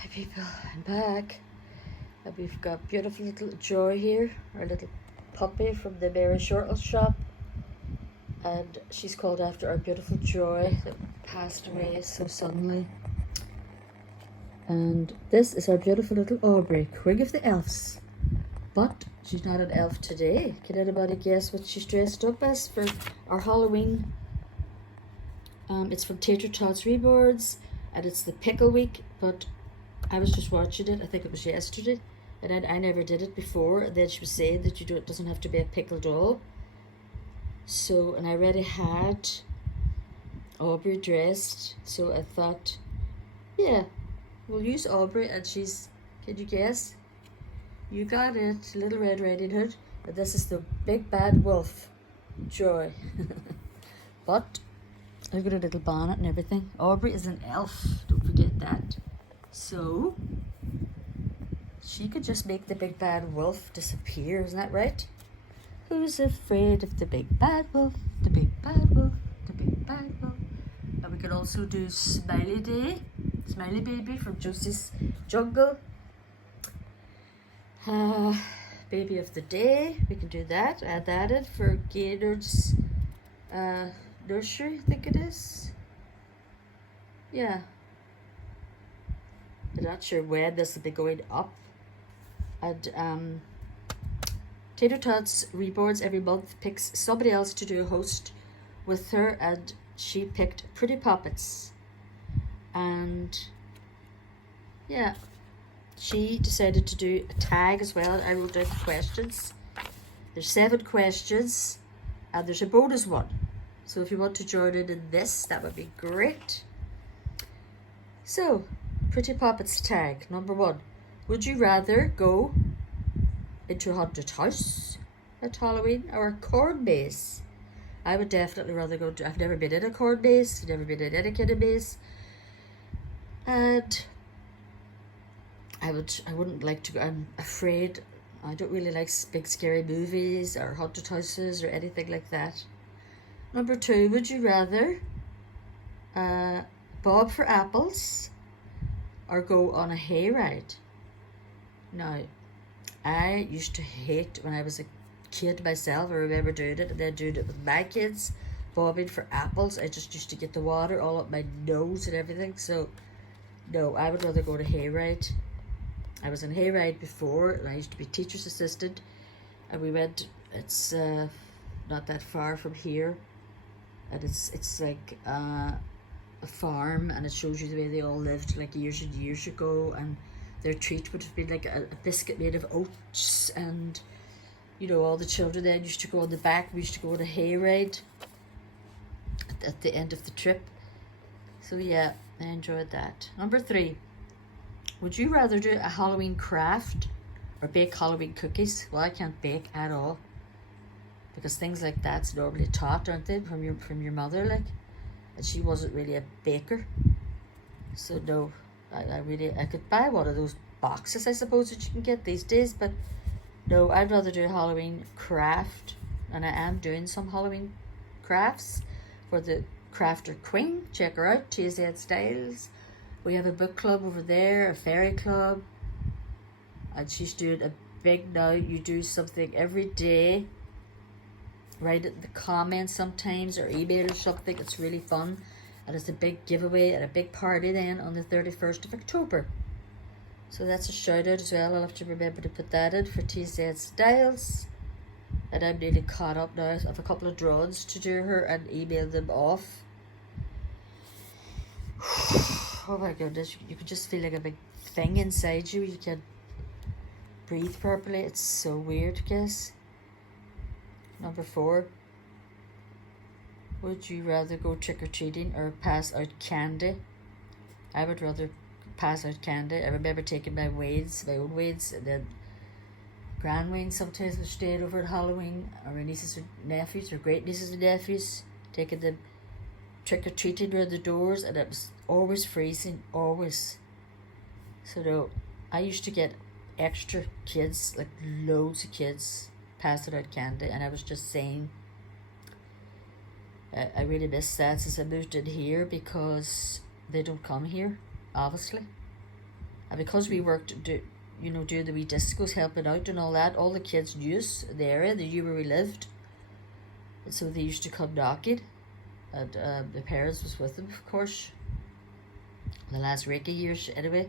Hi people, I'm back. We've got beautiful little Joy here, our little puppy from the Mary Shortall shop. And she's called after our beautiful Joy that passed away so suddenly. And this is our beautiful little Aubrey, Queen of the Elves. But she's not an elf today. Can anybody guess what she's dressed up as for our Halloween? It's from Tater Tots Reboards, and it's the Pickle week, but I was just watching it, I think it was yesterday, and I never did it before, and then she was saying that it doesn't have to be a pickle doll. So, and I already had Aubrey dressed, so I thought, yeah, we'll use Aubrey, and she's, can you guess? You got it, Little Red Riding Hood, and this is the big bad wolf, Joy. But, I've got a little bonnet and everything. Aubrey is an elf, don't forget that. So, she could just make the big bad wolf disappear, isn't that right? Who's afraid of the big bad wolf, the big bad wolf, the big bad wolf? And we could also do Smiley Day, Smiley Baby from Josie's Jungle. Baby of the Day, we can do that. Add that in for Gaynard's nursery, I think it is. Yeah. I'm not sure when this will be going up. And Tater Tots Reboards every month picks somebody else to do a host with her, and she picked Pretty Puppets. And yeah, she decided to do a tag as well. I wrote down the questions. There's 7 questions, and there's a bonus one. So if you want to join in this, that would be great. So, Pretty Puppets tag, number 1. Would you rather go into a haunted house at Halloween or a corn maze? I would definitely rather go to, I've never been in a corn maze, never been in any kind of maze. And I wouldn't like to go, I'm afraid, I don't really like big scary movies or haunted houses or anything like that. Number 2, would you rather bob for apples or go on a hayride? Now, I used to hate when I was a kid myself. I remember doing it and then doing it with my kids, bobbing for apples. I just used to get the water all up my nose and everything. So, no, I would rather go to hayride. I was in hayride before, and I used to be teacher's assistant, and we went. It's not that far from here, and it's like a farm, and it shows you the way they all lived like years and years ago, and their treat would have been like a biscuit made of oats, and you know, all the children then used to go on the back. We used to go on a hayride at the end of the trip. So yeah, I enjoyed that. Number 3, would you rather do a Halloween craft or bake Halloween cookies? Well, I can't bake at all, because things like that's normally taught, aren't they, from your mother, like, and she wasn't really a baker. So no, I could buy one of those boxes, I suppose, that you can get these days, but no, I'd rather do a Halloween craft, and I am doing some Halloween crafts for the Crafter Queen. Check her out, TZ Styles. We have a book club over there, a fairy club, and she's doing a big, now you do something every day, write it in the comments sometimes or email or something. It's really fun, and it's a big giveaway and a big party then on the 31st of October. So that's a shout out as well. I'll have to remember to put that in for TZ Styles. And I'm nearly caught up now. I have a couple of drawings to do her and email them off. Oh my goodness, you can just feel like a big thing inside you. You can't breathe properly. It's so weird, guys. Number 4. Would you rather go trick-or-treating or pass out candy? I would rather pass out candy. I remember taking my own weights, and then grand Wayne sometimes we stayed over at Halloween, or my nieces or nephews, or great nieces and nephews, taking them trick-or-treating around the doors, and it was always freezing, always. So no, I used to get extra kids, like loads of kids, passing out candy, and I was just saying, I really miss that since I moved in here, because they don't come here, obviously. And because we worked, doing the wee discos, helping out and all that, all the kids knew us in the area. They knew where we lived. And so they used to come knocking. And the parents was with them, of course. The last Reiki years, anyway.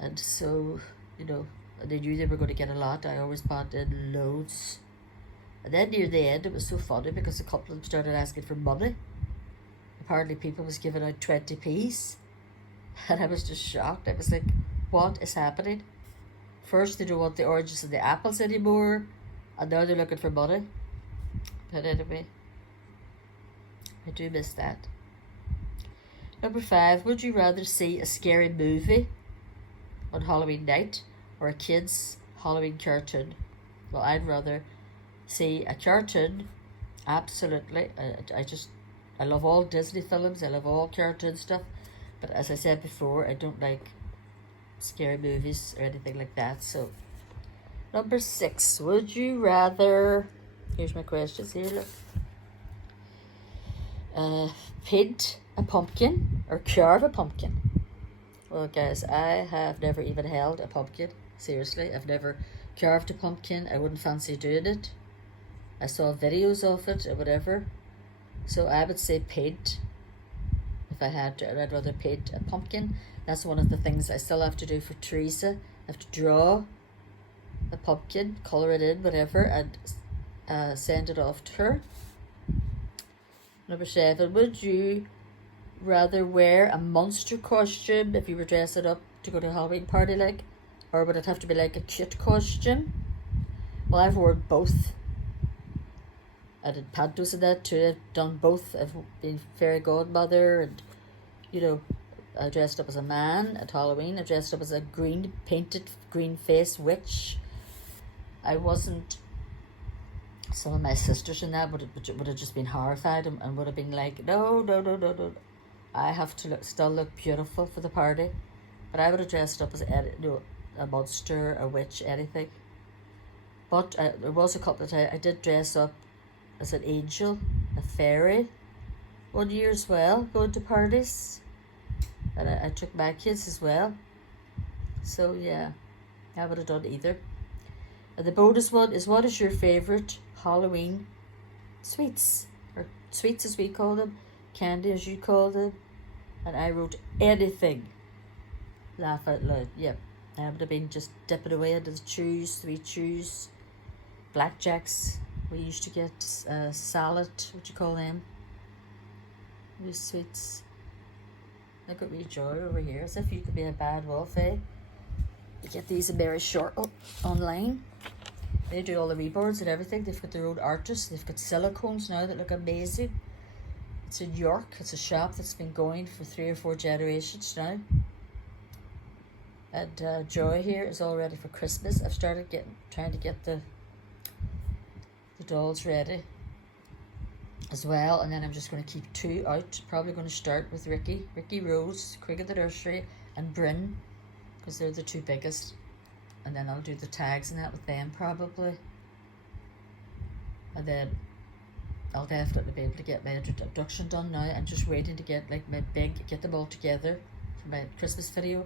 And so, they knew they were going to get a lot. I always bought in loads. And then near the end, it was so funny because a couple of them started asking for money. Apparently people was giving out 20p's. And I was just shocked. I was like, what is happening? First, they don't want the oranges and the apples anymore. And now they're looking for money. But anyway, I do miss that. Number 5, would you rather see a scary movie on Halloween night or a kid's Halloween cartoon? Well, I'd rather see a cartoon, absolutely. I love all Disney films, I love all cartoon stuff, but as I said before, I don't like scary movies or anything like that. So, number 6, would you rather, here's my questions here, look. Paint a pumpkin or carve a pumpkin? Well, guys, I have never even held a pumpkin. Seriously, I've never carved a pumpkin. I wouldn't fancy doing it. I saw videos of it or whatever. So I would say paint. If I had to, I'd rather paint a pumpkin. That's one of the things I still have to do for Teresa. I have to draw a pumpkin, colour it in, whatever, and send it off to her. Number 7, would you rather wear a monster costume if you were dressing up to go to a Halloween party, or would it have to be like a cute costume? Well, I've worn both. I did pantos and that too. I've done both. I've been fairy godmother, and I dressed up as a man at Halloween. I dressed up as a painted green face witch. I wasn't. Some of my sisters in that would have just been horrified and would have been like, no. I have to still look beautiful for the party. But I would have dressed up as a monster, a witch, anything. But there was a couple of times I did dress up as an angel, a fairy, one year as well, going to parties. And I took my kids as well. So yeah, I would have done either. And the bonus one is, what is your favourite Halloween sweets? Or sweets as we call them, candy as you call them. And I wrote anything. Laugh out loud. Yep. I would have been just dipping away into the three chews, blackjacks. We used to get salad, what do you call them? These sweets. Look at me, Joy, over here, as if you could be a bad wolf, eh? You get these in Mary Short online. They do all the reboards and everything. They've got their own artists. They've got silicones now that look amazing. It's in York. It's a shop that's been going for 3 or 4 generations now. And Joy here is all ready for Christmas. I've started trying to get the dolls ready as well, and then I'm just going to keep 2 out. Probably going to start with Ricky Rose, Craig of the Nursery, and Bryn, because they're the 2 biggest, and then I'll do the tags and that with them probably, and then I'll definitely be able to get my introduction done now. I'm just waiting to get get them all together for my Christmas video,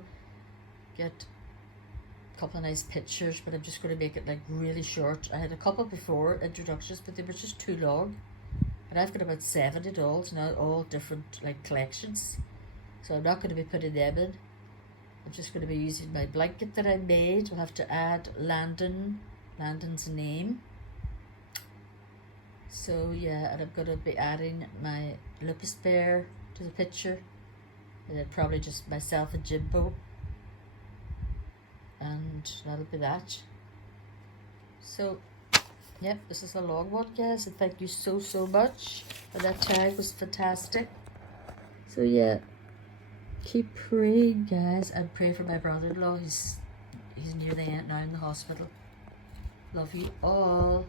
get a couple of nice pictures, but I'm just going to make it really short. I had a couple before introductions, but they were just too long. And I've got about 70 dolls now, all different collections. So I'm not going to be putting them in. I'm just going to be using my blanket that I made. We'll have to add Landon's name. So yeah, and I'm going to be adding my Lupus Bear to the picture. And then probably just myself and Jimbo. And that'll be that. So, yep, this is a long one, guys, and thank you so much. And that tag was fantastic. So yeah, keep praying, guys, and pray for my brother-in-law. He's near the end now in the hospital. Love you all.